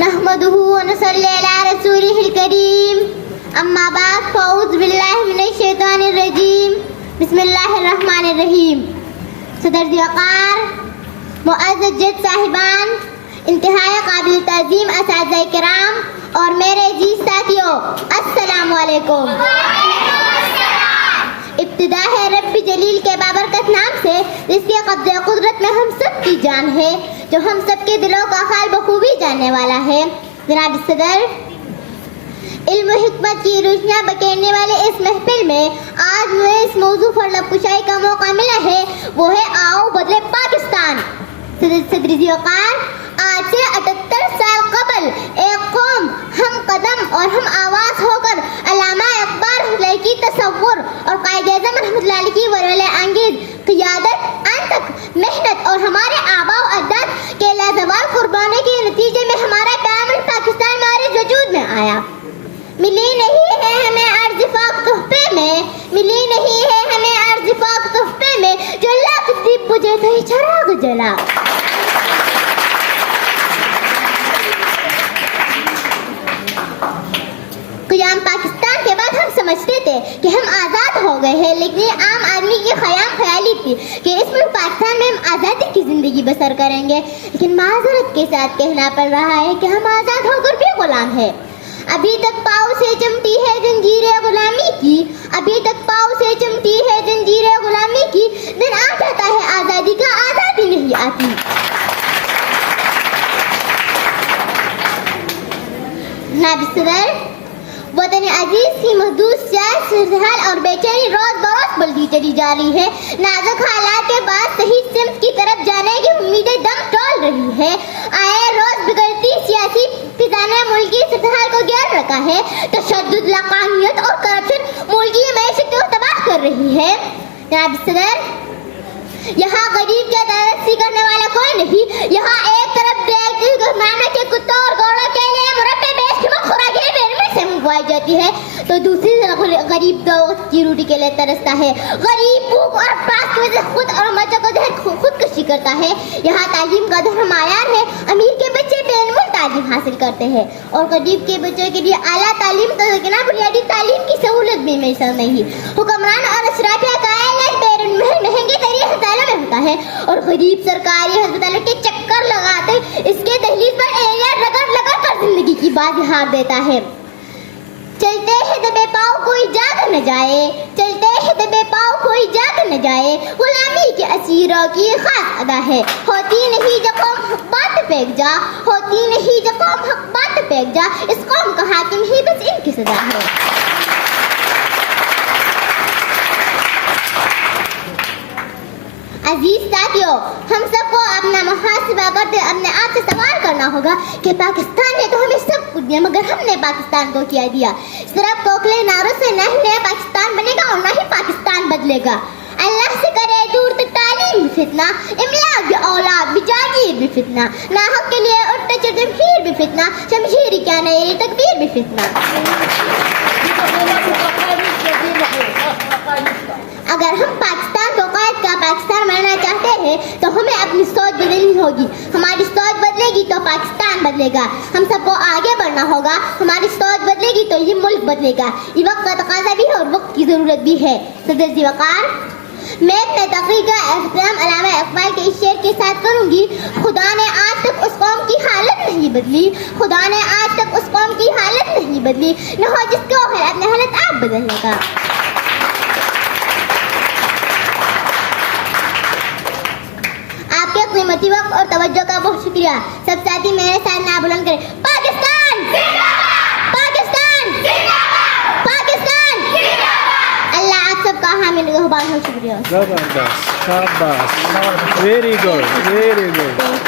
نحمده ونصلي على رسوله الكريم اما بعد فاعوذ باللہ من الشیطان الرجیم بسم اللہ الرحمن الرحیم. صدر وقار، معزز جج صاحبان، انتہائی قابل تعظیم اساتذہ کرام اور میرے عزیز ساتھیوں، السلام علیکم. ابتدا ہے رب جلیل کے بابرکت نام سے جس کے قبضہ قدرت میں ہم سب کی جان ہے، جو ہم سب کے دلوں کا حال بخوبی جاننے والا ہے. جناب صدر، علم و حکمت کی روشنیاں بکھیرنے والے اس محفل میں آج مجھے اس موضوع پر لب کشائی کا موقع ملا ہے، وہ ہے آؤ بدلے پاکستان. صدر وقار، آج سے 78 سال قبل ایک قوم ہم قدم اور ہم آواز ہو کر علامہ اقبال کی تصور اور قائد اعظم رحمۃ اللہ علیہ کی ولولہ انگیز قیادت، ان تک محنت اور ہمارے آباء و اجداد کے لازوال قربانی کے نتیجے میں ہمارا ڈائمنڈ پاکستان ہمارے وجود میں آیا. ملی نہیں ہے ہمیں عرض فاق تحفے میں، ملی نہیں ہے ہمیں عرض فاق تحفے میں، جو لاکھ دیپ بجھے تھے چراغ جلا. قیام پاکستان کے بعد ہم سمجھتے تھے کہ ہم آزاد ہو گئے ہیں، لیکن یہ عام آدمی کی خیالی تھی کہ اس ملک پاکستان میں ہم آزادی کی زندگی بسر کریں گے. لیکن معذرت کے ساتھ کہنا پڑ رہا ہے کہ ہم آزاد ہو کر بھی غلام ہیں. ابھی تک پاؤں سے چمٹی ہے زنجیریں غلامی کی، ابھی تک پاؤں سے چمٹی ہے زنجیریں غلامی کی. دن آ جاتا ہے آزادی کا، آزادی نہیں آتی. جناب صدر، وطن عزیز کی محدود سیاست صورتحال اور بے چینی روز بروز بڑھتی چلی جا رہی ہے. نازک حالات کے بعد صحیح سمت کی طرف جانے کی امیدیں دم توڑ رہی ہے. آئے روز بگڑتی سیاسی فضا نے ملکی صورتحال کو گیر رکھا ہے. تشدد، لاقانونیت اور کرپشن ملکی معیشت کو تباہ کر رہی ہے. جناب صدر، یہاں غریب کی عدالت کرنے والا کوئی نہیں. یہاں ایک طرف گھرانے کے کتوں اور گوڑوں کے لیے مربع بیچ کی خوراک سے منگوائی جاتی ہے تو دوسری طرف غریب دو وقت کی روٹی کے لیے ترستا ہے. غریب بھوک اور پیاس کی وجہ سے خود اور بچوں کو خودکشی کرتا ہے. یہاں تعلیم کا دھرم معیار ہے. امیر کے بچے بے نمول تعلیم حاصل کرتے ہیں اور غریب کے بچوں کے لیے اعلیٰ تعلیم کا ذریعہ بنیادی تعلیم کی سہولت بھی میسر نہیں. حکمران اور اشرافیہ کا علاج بیرون مہنگے ترین ہسپتالوں میں ہوتا ہے اور غریب سرکاری ہسپتالوں کے چکر لگاتے اس کے دہلیز پر ایریا رگڑ کر زندگی کی بات ہار دیتا ہے. چلتے ہیں دبے پاؤں کوئی جاگ نہ جائے، چلتے ہیں دبے پاؤں کوئی جاگ نہ جائے. غلامی کے اسیروں کی خاص ادا ہے، ہوتی نہیں جو قوم حق بات پھینک جا، ہوتی نہیں جو قوم حق بات پھینک جا. اس قوم کا حاکم ہی بس ان کی سزا ہے. عزیز ساتھیوں، ہم سب کو اپنا محاسبہ کرتے اپنے آپ سے سوال کرنا ہوگا کہ پاکستان نے تو ہمیں سب کچھ دیا مگر ہم نے پاکستان کو کیا دیا. صرف کوکلے نعروں سے نہ نیا پاکستان بنے گا اور نہ ہی پاکستان بدلے گا. اللہ سے کرے دور تو تعلیم بھی فتنہ، املاک بھی اولاد بھی جاگیر بھی فتنہ، ناحق کے لیے اٹھتے چڑھتے بھیڑ بھی فتنہ، شمشیر کیا نہیں تکبیر بھی فتنہ. اگر ہم پاکستان کو قائد کا پاکستان بنانا چاہتے ہیں تو ہمیں اپنی سوچ بدلنی ہوگی. ہماری سوچ بدلے گی تو پاکستان بدلے گا. ہم سب کو آگے بڑھنا ہوگا. ہماری سوچ بدلے گی تو یہ ملک بدلے گا. یہ وقت کا تقاضا بھی ہے اور وقت کی ضرورت بھی ہے. صدر وقار، میں اپنے تقریر کا اختتام علامہ اقبال کے اس شعر کے ساتھ کروں گی. خدا نے آج تک اس قوم کی حالت نہیں بدلی، خدا نے آج تک اس قوم کی حالت نہیں بدلی، نہ ہو جس کو ہے اپنے حالت آپ بدلنے کا. قیمتی وقت اور توجہ کا بہت شکریہ. سب ساتھی میرے ساتھ نہ بلند کریں. پاکستان پاکستان پاکستان. اللہ آپ سب کا حامل نگہبان ہو. شکریہ. زبردست، شاباش، ویری گڈ، ویری گڈ.